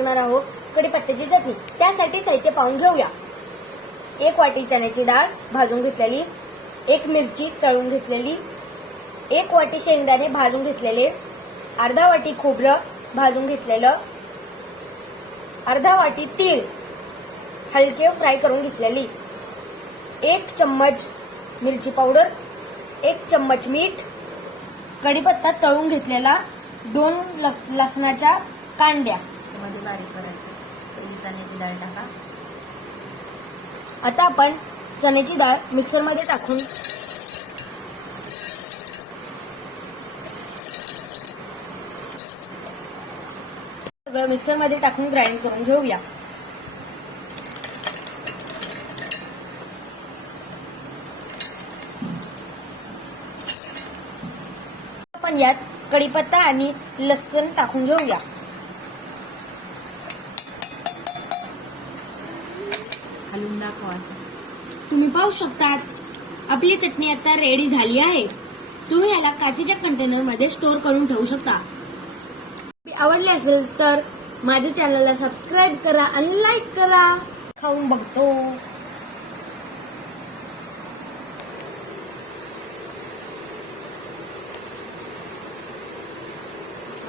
बघणार आहोत कढीपत्त्याची चटणी। त्यासाठी साहित्य पाहून घेऊया। 1 वाटी चण्याची डाळ भाजून घेतलेली, 1 मिरची तळून घेतलेली, 1 वाटी शेंगदाणे भाजून घेतलेले, अर्धा वाटी खोबरं भाजून घेतलेलं, अर्धा वाटी तीळ हलके फ्राय करून घेतलेली, 1 चम्मच मिरची पावडर, 1 चम्मच मीठ, कढीपत्ता तळून घेतलेला, 2 लसणाच्या कांड्या मध्ये बारीक करायचं। पहिली चण्याची डाळ टाका। आता आपण चण्याची डाळ मिक्सरमध्ये टाकून सगळं मिक्सरमध्ये टाकून ग्राइंड करून घेऊया। आपण यात कढीपत्ता आणि लसूण टाकून घेऊया। हलवून दाखवा असं। तुम्ही पाहू शकतात आपली चटणी आता रेडी झाली आहे। तुम्ही याला काचेच्या कंटेनर मध्ये स्टोर करून ठेवू शकता। आवडले असेल तर माझ्या चॅनलला सबस्क्राईब करा आणि लाईक करा। खाऊन बघतो।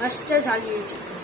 मस्त झाली आहे चटणी।